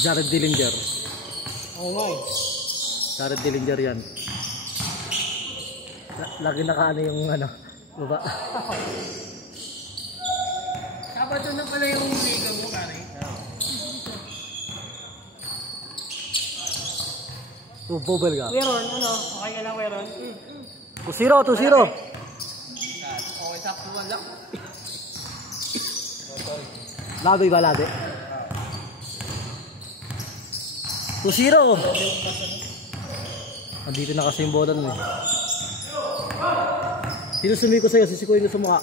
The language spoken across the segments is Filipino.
Jared Dillinger. Oh my. Jared Dillinger yan. Lagi nakaano yung ano, baba. Dapat na pala yung liga mo, pare. Bobel ka. Weron, ano? Okay ka lang, Weron. 2-0, 2-0. Okay, saktuan lang. Labi ba, labi? 2-0. Andito na kasi yung bola nun eh. Sino sumiko sa'yo? Sisikuin ko sa mukha.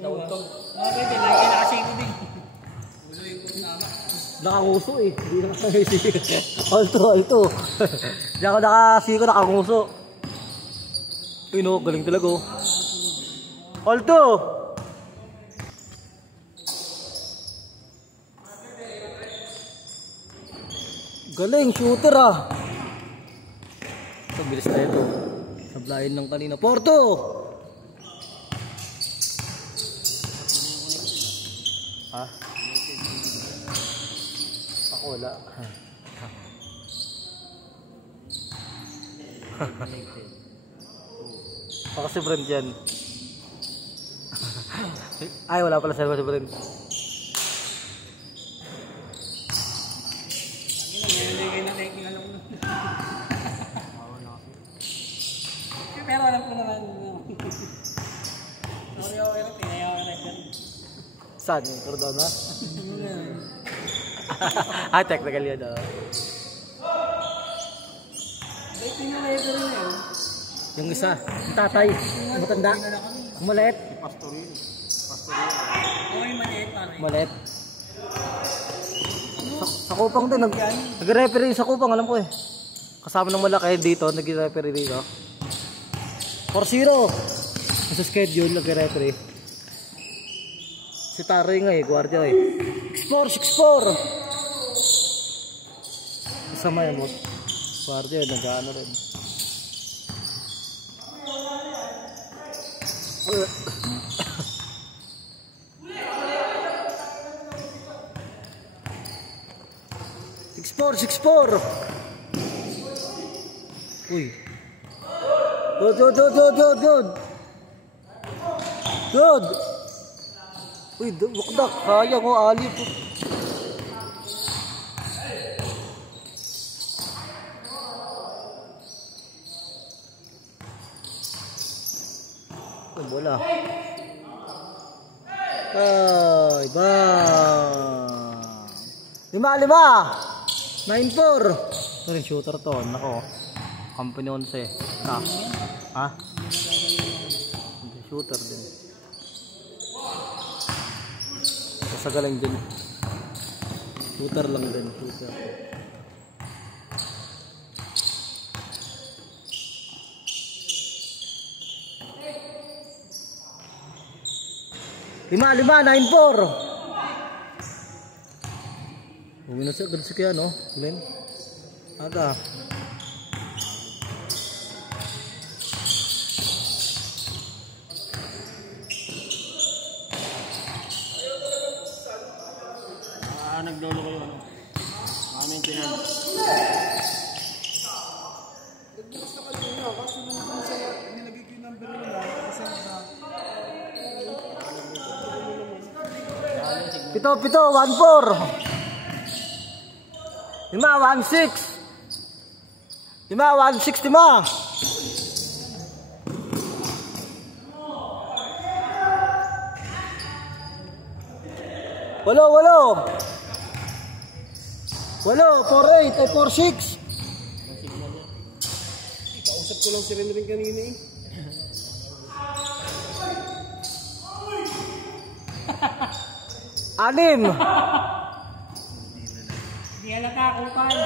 Nautog. Pwede, lagi na kasi ko din. Nakanguso eh. Hindi na nakasiko. Alto. Hindi ako nakasiko, nakanguso. Uy no, galing talaga oh. Alto! Galing, shooter ah. Ito, bilis na ito. Sablayin ng kanina. Porto! Ha? Ako wala. Baka si Brent yan. Ay, wala pala sa si Brent. Pero alam ko naman. Sorry ako, pero tinayaw na rin. Saan yung Cardona? Ah, technical yan ah. Ay, tinayaw rin yan. Yung isa, yung tatay, yung matanda, yung maliit. Pastoril. Okay, maliit pare. Maliit. Sa Kupang din, nag-referee sa Kupang, alam ko eh. Kasama ng malaki dito, nag-referee dito. 4-0. Sa schedule, nag-referee. Si Taroy nga eh, guardia eh. 6-4. Kasama yan mo. Guardia, nag-ano rin. Six-four. Uy. Good. Uy, wakdak. Kaya ko, alip. Uy, bola. Ay, bang. 5-5. 9-4. Ito rin, shooter to. Nako. Company 11. Ha? Shooter din. Kasagaling din. Shooter lang din. Shooter. Lima, 9-4. Uwi na siya, ganun siya kaya no? Glenn? Aga. Naglolo ko yun. Aming tinan. Nagbukas na kanina kasi nilagay ko yung number nila. Pito, 1-4. 5, 1-6. 5, 1-6, 5. Walo, 4-8 o 4-6. Kausap ko lang si Renren kanina eh. Anim. Hindi halata kung paano.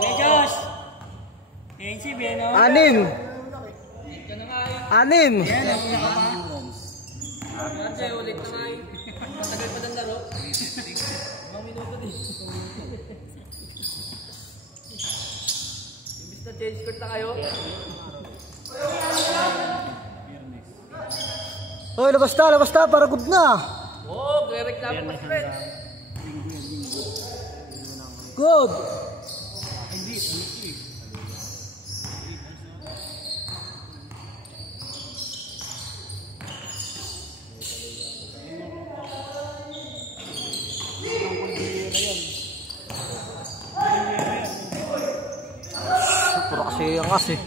Medjos! NC, no? Anim. Yan, ako na ka pa. Kasi ulit na nga yun. Matagal pa ng laro. 5 minuto din. Imbis na change court na kayo. Hoy, labas na, para good na. Oh, Nagre-reklamo pa si Fred. Good! Puro kasi ang as eh.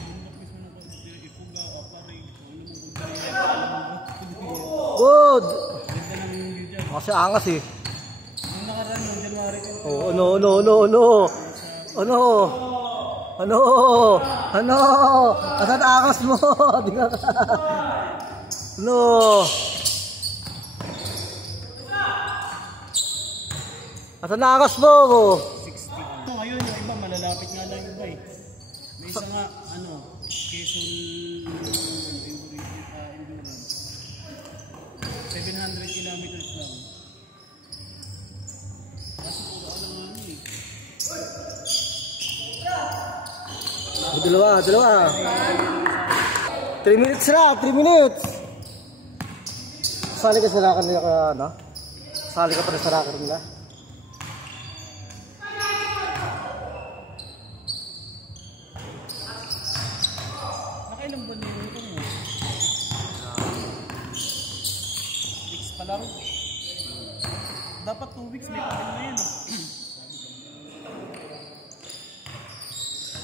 Good! Kasi angas eh. Oh, ano? Asan angas mo? Di ka ano? Asan angas mo? 60. Ngayon yung iba malalapit nga lang yung iba eh. May isa nga Quezon endurance. 700 kilometers lang. Kasi puro lang eh. Dalawa. 3 minutes na, 3 minutes. Sali ka sa lakad nila ka, ano? Sali ka pa rin sa lakad nila. Nakailang ba nyo ito mo? Weeks pa lang. Dapat 2 weeks may patin na yan.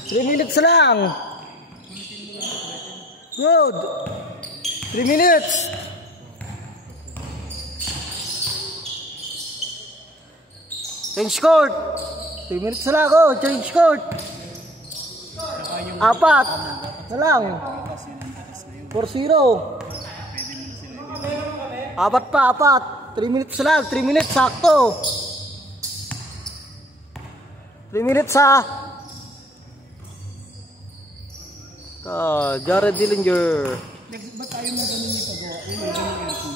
3 minutes lang. Good. 3 minutes. Change court. 3 minutes na lang ako. Change court. 4 na lang. 4-0. 4 pa. 3 minutes na lang. 3 minutes sakto. 3 minutes ha. Jared Dillinger. Ba't tayo mo ganun yung pagawa? Yun yung aircon.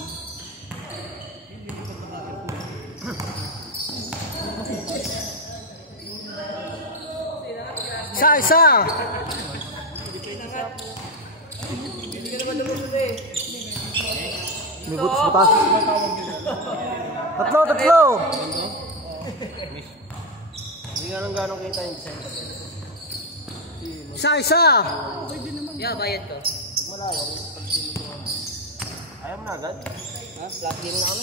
Isa. May butas. Tatlo. Hindi nga nang gano'ng kita yung design ko. Isa. Yeah, bayad ko. Ayaw mo na agad? Ha? Flat game na kami?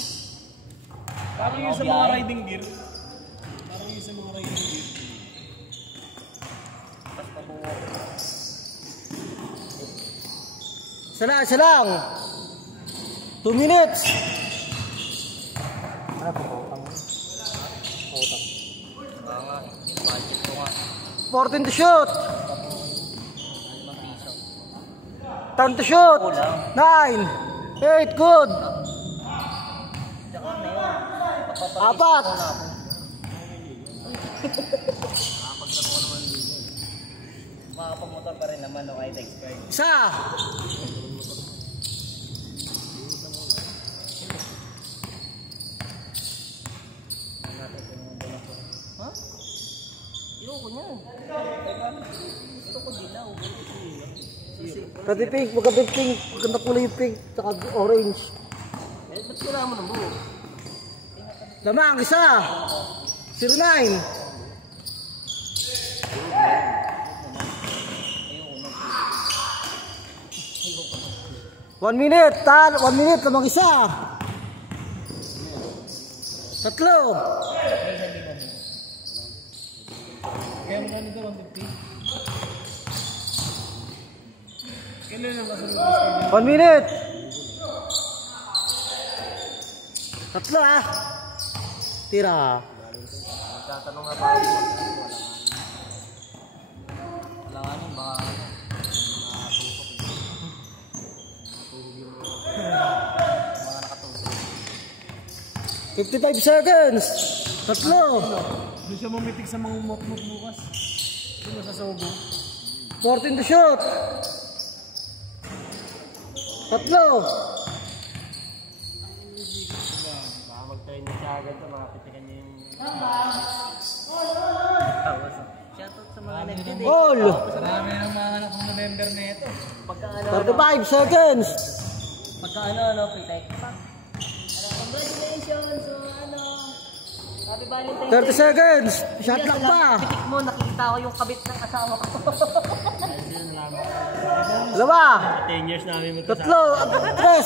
Parang yung sa mga riding gear. Isa lang. 2 minutes. Ano po? Utang. Budget ko nga. 14 to shoot. 10 to shoot. 9. 8. Good. Tsaka na yun. 4. Makapagmotor pa rin naman no kahit expired. Isa. Ha? Ayoko niyan. Gusto ko dilaw. Kasi pink, maganda pink. Maganda kulay yung pink. Saka orange. Ba't kailangan mo ng buo? Lamang, isa. 09. One minute, 1 minute, lamang isa. 3. Kaya mo ganun daw 150. Kailan lang kasunod? 1 minute. 3 ah. Tira. Tatanong nga ba ako? Wala nga nung baka mga nakatulog. 55 seconds. 3. Doon siya mamitig sa mga umok-mok bukas. Doon sa Sobo. 14 to shoot. 3. Baka mag-training siya agad ito, mga pitikan niya yung shoutout sa mga nag-debate. All. Marami ng mga anak ng November na ito. Pagka 35 seconds. free take pa. Congratulations! So, happy Valentine's 30 seconds! Shot clock pa! Pitik mo, nakita ko yung kabit ng asawa ko. Dalawa! 10 years namin mo to. Tatlo!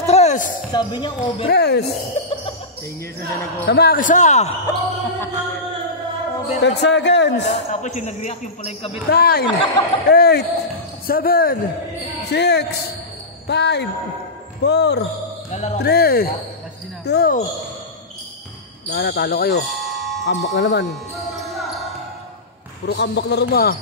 Tres! Sabi niya over. 3! 10 years na siya nag-o. Sama, isa! 10 seconds! Tapos yung nag-react yung pala yung kabit. 9, 8, 7, 6, 5, 4, 3, 2. Wala na, talo kayo. Comeback na naman. Puro comeback na rin ah.